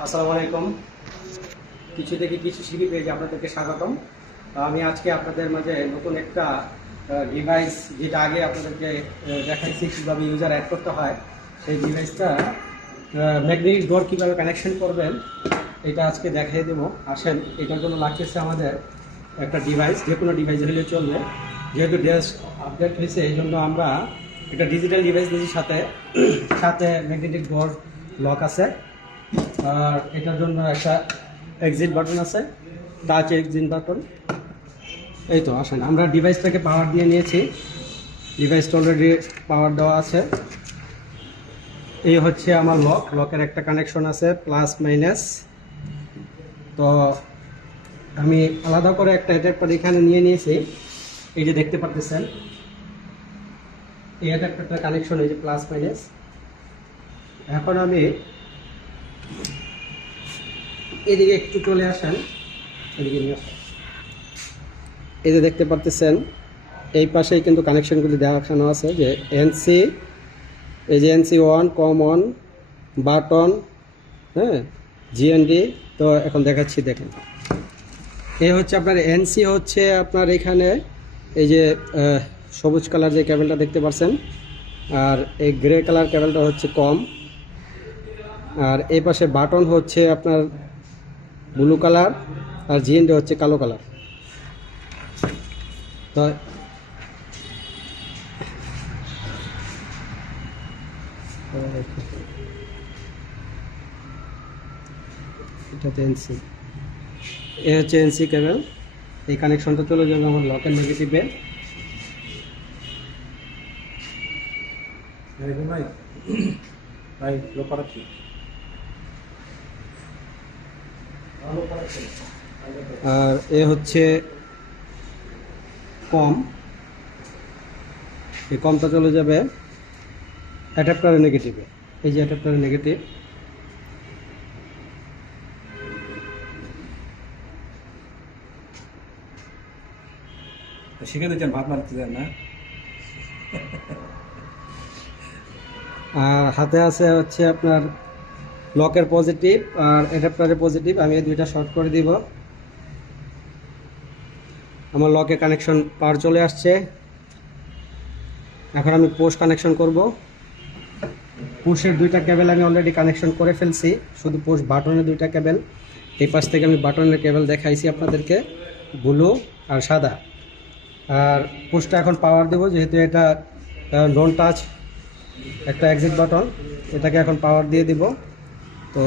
আসসালামু আলাইকুম। কিছু থেকে কিছু শিখি পেজে আপনাদেরকে স্বাগতম। আমি আজকে আপনাদের মাঝে নতুন একটা ডিভাইস, যেটা আগে আপনাদেরকে দেখাইছি কীভাবে ইউজার অ্যাড করতে হয়, সেই ডিভাইসটা ম্যাগনেটিক ডোর কীভাবে কানেকশন করবেন এটা আজকে দেখিয়ে দেবো। আসেন, এটার জন্য লাগতেছে আমাদের একটা ডিভাইস, যে কোনো ডিভাইস হলে চলবে। যেহেতু ডেস্ক আপডেট হয়েছে, এই জন্য আমরা একটা ডিজিটাল ডিভাইস নিয়েছি, সাথে সাথে ম্যাগনেটিক ডোর লক আছে, আর এটার জন্য একটা এক্সিট বাটন আছে, টাচ এক্সিট বাটন। এই তো আসেন, আমরা ডিভাইসটাকে পাওয়ার দিয়ে নিয়েছি। ডিভাইসটা অলরেডি পাওয়ার দেওয়া আছে। এই হচ্ছে আমার লকের একটা কানেকশন আছে, প্লাস মাইনাস। তো আমি আলাদা করে একটা অ্যাডাপ্টার এখানে নিয়ে নিয়েছি, এই যে দেখতে পারতেছেন। এই অ্যাডাপ্টারটা কানেকশন, এই যে প্লাস মাইনাস। এখন আমি এদিকে একটু চলে আসেন, এদিকে নিয়ে আসেন। এই যে দেখতে পারতেছেন, এই পাশেই কিন্তু কানেকশনগুলি দেখানো আছে, যে এনসি, এই যে NC1 কমন বাটন, হ্যাঁ, GND। তো এখন দেখাচ্ছি, দেখেন। এই হচ্ছে আপনার এনসি, হচ্ছে আপনার এখানে এই যে সবুজ কালার যে কেবলটা দেখতে পাচ্ছেন, আর এই গ্রে কালার কেবলটা হচ্ছে কম। আর এই পাশে বাটন হচ্ছে আপনার ব্লু কালার, আর GND হচ্ছে কালো কালার। তো এটাতে এনসি, এ হচ্ছে এনসি কেবল। এই কানেকশনটা চলে যাবে আমার লকের নেগেটিভে। আর এ হচ্ছে কম, এই কমটা চলে যাবে অ্যাডাপ্টারের নেগেটিভে। এই যে অ্যাডাপ্টারের নেগেটিভ। শিখে দিচ্ছেন, ভাত মারতে চান না? আর হাতে আছে হচ্ছে আপনার লকের পজিটিভ আর অ্যাডাপ্টারের পজিটিভ। আমি এই দুইটা শর্ট করে দিব। আমার লকের কানেকশন পার চলে আসছে। এখন আমি পোস্ট কানেকশন করব। পুশের দুইটা কেবল আমি অলরেডি কানেকশন করে ফেলছি, শুধু পোস্ট বাটনের দুইটা কেবল। এই পাশ থেকে আমি বাটনের কেবল দেখাইছি আপনাদেরকে, ব্লু আর সাদা। আর পোস্টটা এখন পাওয়ার দেবো, যেহেতু এটা নন টাচ একটা এক্সিট বাটন, এটাকে এখন পাওয়ার দিয়ে দিব। তো